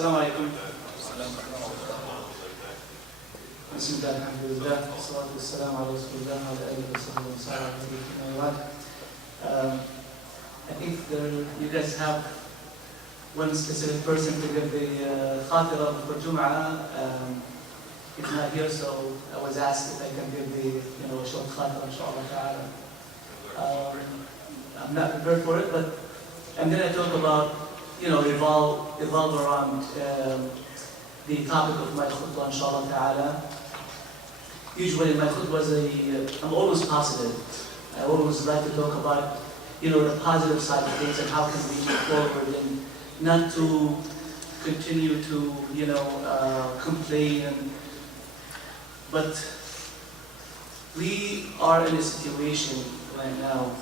السلام عليكم. بسم الله الحمد لله والصلاة والسلام على رسول الله وعلى آله وصحبه وسلم. I think you guys have one specific person to give the khatira for Jum'ah. He's not here, so I was asked if I can give the short khatira, inshallah ta'ala. I'm not prepared for it, but I'm going to talk about, revolve around the topic of my khutbah, inshallah ta'ala. Usually my khutbah I'm always positive. I always like to talk about, the positive side of things and how can we move forward and not to continue to, complain. But we are in a situation right now,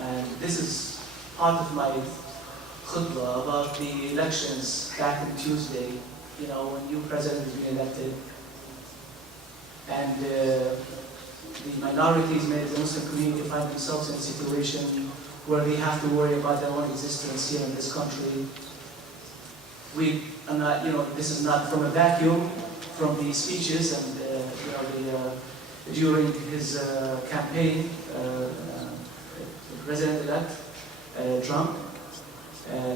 and this is part of my khutbah about the elections back on Tuesday, when new president is being elected. And the minorities, maybe the Muslim community, find themselves in a situation where they have to worry about their own existence here in this country. This is not from a vacuum, from the speeches and during his campaign, President-elect Trump.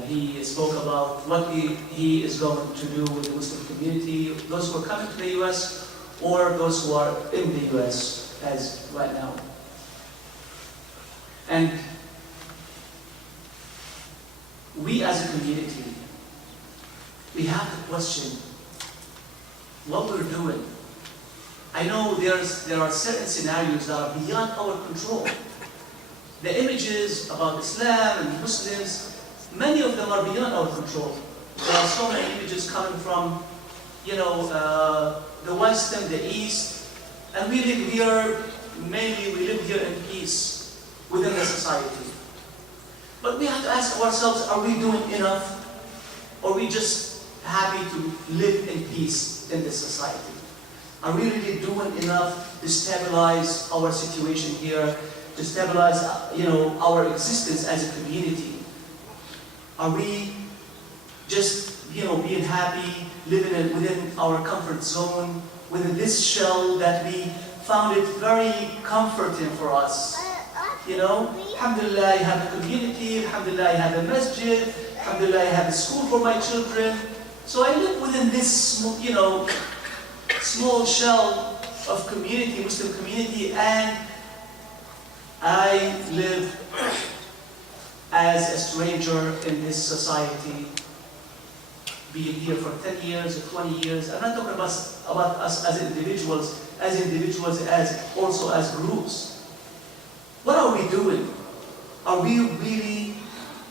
He spoke about what he is going to do with the Muslim community, those who are coming to the U.S. or those who are in the U.S. as right now. And we as a community, we have to question what we're doing. I know there are certain scenarios that are beyond our control. The images about Islam and Muslims, many of them are beyond our control. There are so many images coming from, the West and the East, and we live here, mainly we live here in peace within the society. But we have to ask ourselves, are we doing enough? Or are we just happy to live in peace in this society? Are we really doing enough to stabilize our situation here, to stabilize our existence as a community? Are we just being happy, living within our comfort zone, within this shell that we found it very comforting for us? Alhamdulillah, I have a community, alhamdulillah, I have a masjid, alhamdulillah, I have a school for my children. So I live within this, small shell of community, Muslim community, and I live as a stranger in this society, being here for 10 years or 20 years. I'm not talking about us as individuals, as also as groups. What are we doing? Are we really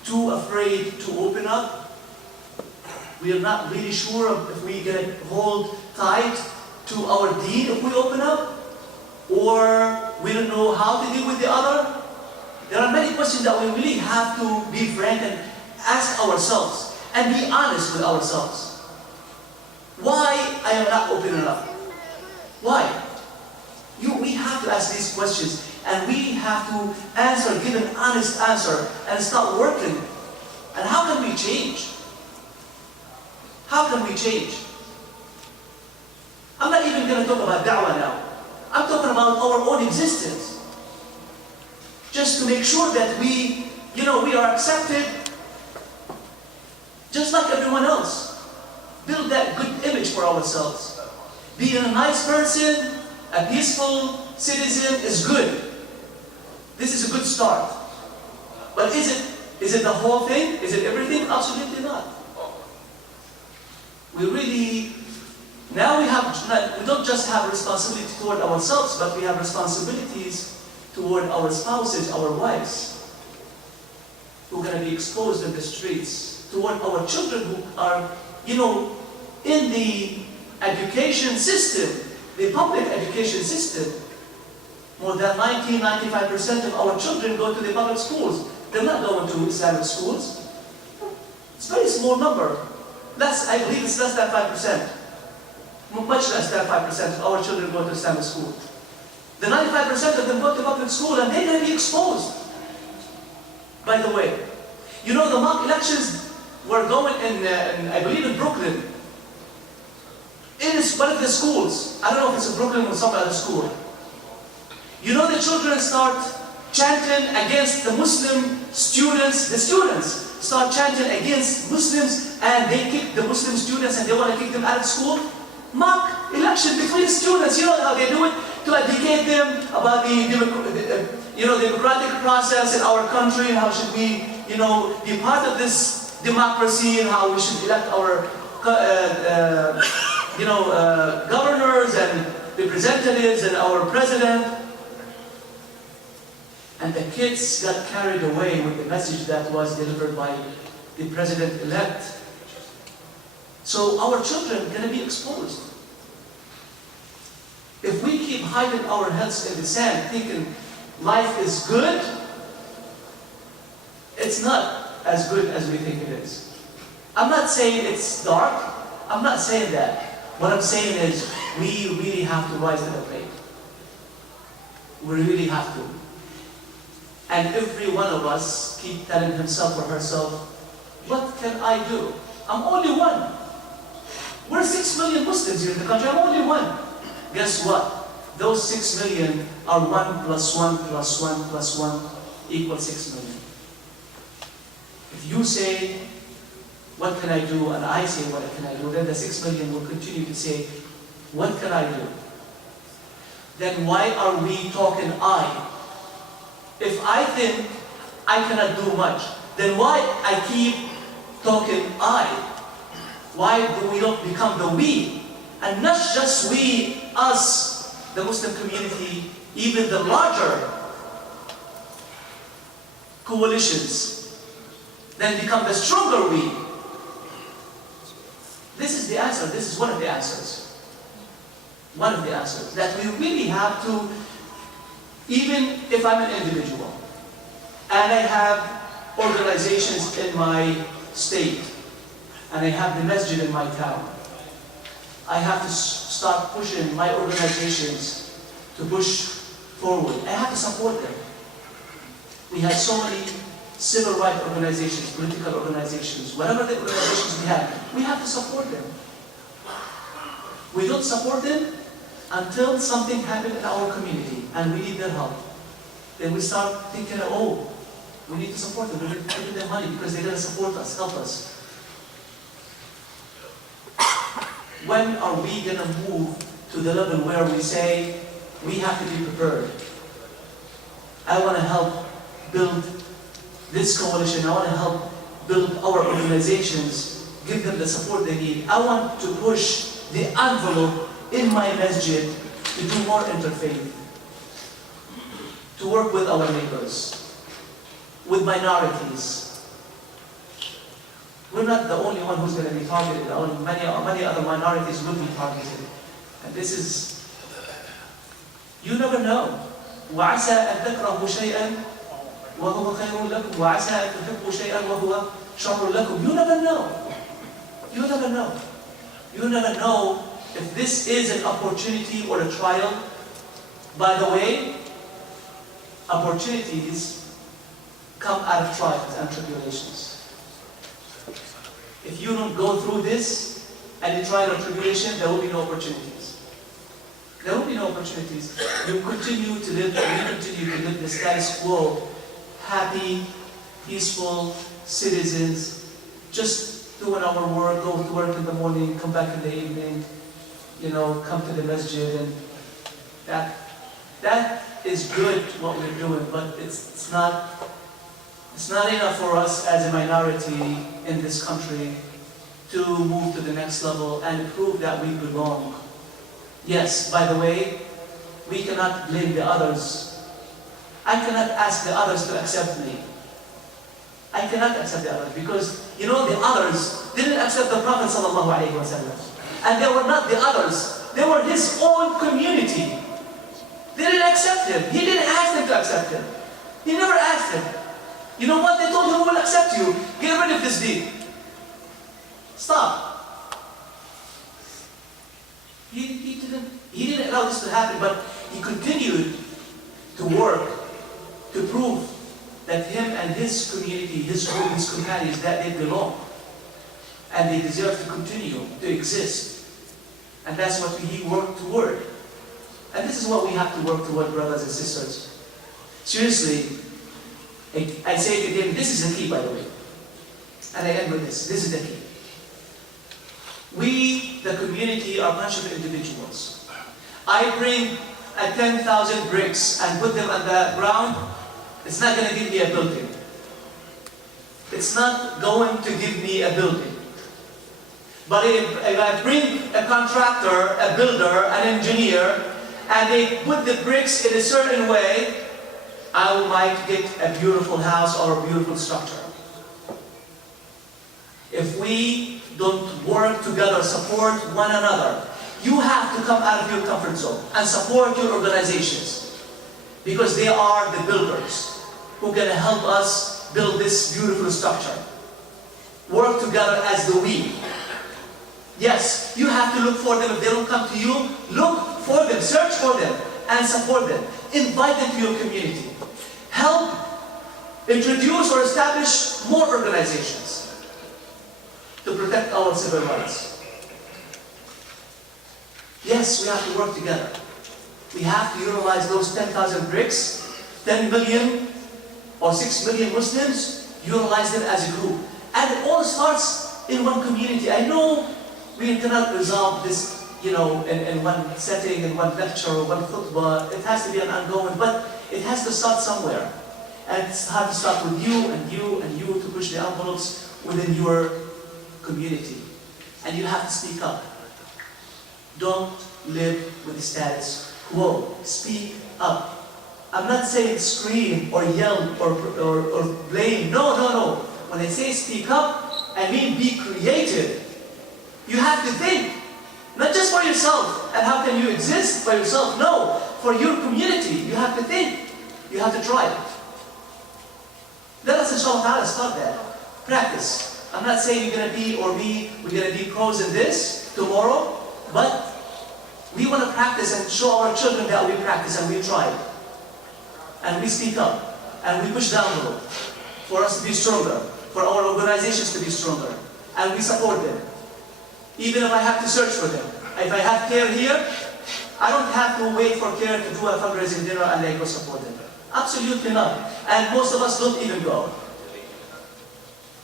too afraid to open up? We are not really sure if we're going to hold tight to our deen if we open up? Or we don't know how to deal with the other? There are many questions that we really have to be frank and ask ourselves and be honest with ourselves. Why I am not opening up? Why? We have to ask these questions, and we have to give an honest answer and start working. And how can we change? How can we change? I'm not even going to talk about da'wah now. I'm talking about our own existence. Just to make sure that we are accepted just like everyone else. Build that good image for ourselves. Being a nice person, a peaceful citizen is good. This is a good start. But is it the whole thing? Is it everything? Absolutely not. Now we don't just have responsibility toward ourselves, but we have responsibilities toward our spouses, our wives, who are going to be exposed in the streets, toward our children who are, in the education system, the public education system. More than 95% of our children go to the public schools. They're not going to Islamic schools. It's a very small number. I believe it's less than 5%. Much less than 5% of our children go to Islamic school. The 95% of them go to public school, and they're going to be exposed. By the way, the mock elections, were going in I believe in Brooklyn. It is one of the schools. I don't know if it's in Brooklyn or some other school. You know, the children start chanting against the Muslim students. The students start chanting against Muslims, and they kick the Muslim students, and they want to kick them out of school. Mock election between students. You know how they do it? To educate them about the democratic process in our country, and how should we, be part of this democracy, and how we should elect our, governors and representatives and our president. And the kids got carried away with the message that was delivered by the president-elect. So our children are going to be exposed. If we keep hiding our heads in the sand, thinking life is good, it's not as good as we think it is. I'm not saying it's dark. I'm not saying that. What I'm saying is we really have to rise to the plate. We really have to. And every one of us keep telling himself or herself, what can I do? I'm only one. We're 6 million Muslims here in the country. I'm only one. Guess what? Those 6 million are 1 plus 1 plus 1 plus 1 equals 6 million. If you say, what can I do? And I say, what can I do? Then the 6 million will continue to say, what can I do? Then why are we talking I? If I think I cannot do much, then why I keep talking I? Why do we not become the we? And not just we, us, the Muslim community, even the larger coalitions, then become the stronger we. This is the answer. This is one of the answers. One of the answers. That we really have to, even if I'm an individual, and I have organizations in my state, and I have the masjid in my town, I have to start pushing my organizations to push forward. I have to support them. We have so many civil rights organizations, political organizations, whatever the organizations we have to support them. We don't support them until something happens in our community and we need their help. Then we start thinking, oh, we need to support them, we need to give them money because they're going to support us, help us. When are we going to move to the level where we say, we have to be prepared? I want to help build this coalition, I want to help build our organizations, give them the support they need. I want to push the envelope in my masjid to do more interfaith, to work with our neighbors, with minorities. We're not the only one who's going to be targeted. Many other minorities will be targeted. And this is, you never know. وَعَسَىٰ أَن تَكْرَهُوا شَيْئًا وَهُوَ خَيْرٌ لَكُمْ وَعَسَىٰ أَن تُحِبُّوا شَيْئًا وَهُوَ شَرٌ لَكُمْ. You never know. You never know. You never know if this is an opportunity or a trial. By the way, opportunities come out of trials and tribulations. If you don't go through this and the trial or tribulation, there will be no opportunities. There will be no opportunities. You continue to live the status quo, happy, peaceful citizens, just doing our work, go to work in the morning, come back in the evening, come to the masjid, and that is good what we're doing, but it's not enough for us as a minority in this country to move to the next level and prove that we belong. Yes, by the way, we cannot blame the others. I cannot ask the others to accept me. I cannot accept the others because, the others didn't accept the Prophet ﷺ. And they were not the others. They were his own community. They didn't accept him. He didn't ask them to accept him. He never asked them. You know what? They told him, we will accept you. Get rid of this deed. Stop. He didn't allow this to happen, but he continued to work to prove that him and his community, his group, his companions, that they belong. and they deserve to continue to exist. And that's what we work toward. And this is what we have to work toward, brothers and sisters. Seriously, I say it again, this is the key, by the way. And I end with this. This is the key. We, the community, are a bunch of individuals. I bring 10,000 bricks and put them on the ground. It's not going to give me a building. It's not going to give me a building. But if I bring a contractor, a builder, an engineer, and they put the bricks in a certain way, I might get a beautiful house or a beautiful structure. If we don't work together, support one another, you have to come out of your comfort zone and support your organizations, because they are the builders who are going to help us build this beautiful structure. Work together as the we. Yes, you have to look for them. If they don't come to you, look for them, search for them, and support them. Invite them to your community. Help introduce or establish more organizations to protect our civil rights. Yes, we have to work together. We have to utilize those 10,000 bricks, 10 million or 6 million Muslims, utilize them as a group. And it all starts in one community. I know we cannot resolve this, in one setting, in one lecture, or one khutbah. It has to be an ongoing, but it has to start somewhere. And it's hard to start with you and you and you to push the envelopes within your community. And you have to speak up. Don't live with the status quo. Speak up. I'm not saying scream or yell or blame. No. When I say speak up, I mean be creative. You have to think. Not just for yourself. And how can you exist by yourself? No. For your community, you have to think. You have to try. Let us, inshallah, start that. Practice. I'm not saying you're going to be or me, we're going to be pros in this tomorrow, but we want to practice and show our children that we practice and we try. And we speak up. And we push the envelope for us to be stronger, for our organizations to be stronger. And we support them. Even if I have to search for them. If I have care here, I don't have to wait for care to do a fundraising dinner and I go support them. Absolutely not. And most of us don't even go.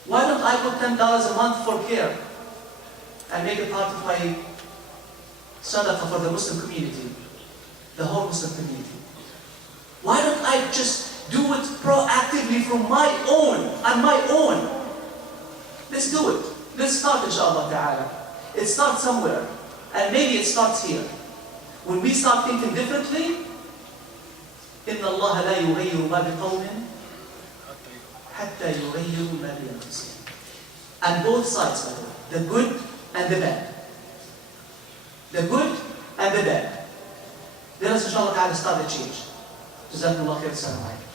Why don't I put $10 a month for care and make it part of my sadaqah for the Muslim community, the whole Muslim community? Why don't I just do it proactively from my own, on my own? Let's do it. Let's start, inshallah ta'ala. It starts somewhere. And maybe it starts here. When we start thinking differently, إِنَّ اللَّهَ لَا يُغَيِّرُ مَا بِقَوْمٍ حَتَّى يُغَيِّرُوا مَا بِأَنفُسِهِمْ. And both sides, by the way. The good and the bad. The good and the bad. Let us, inshallah ta'ala, start the change. جزاكم الله خير. السلام عليكم.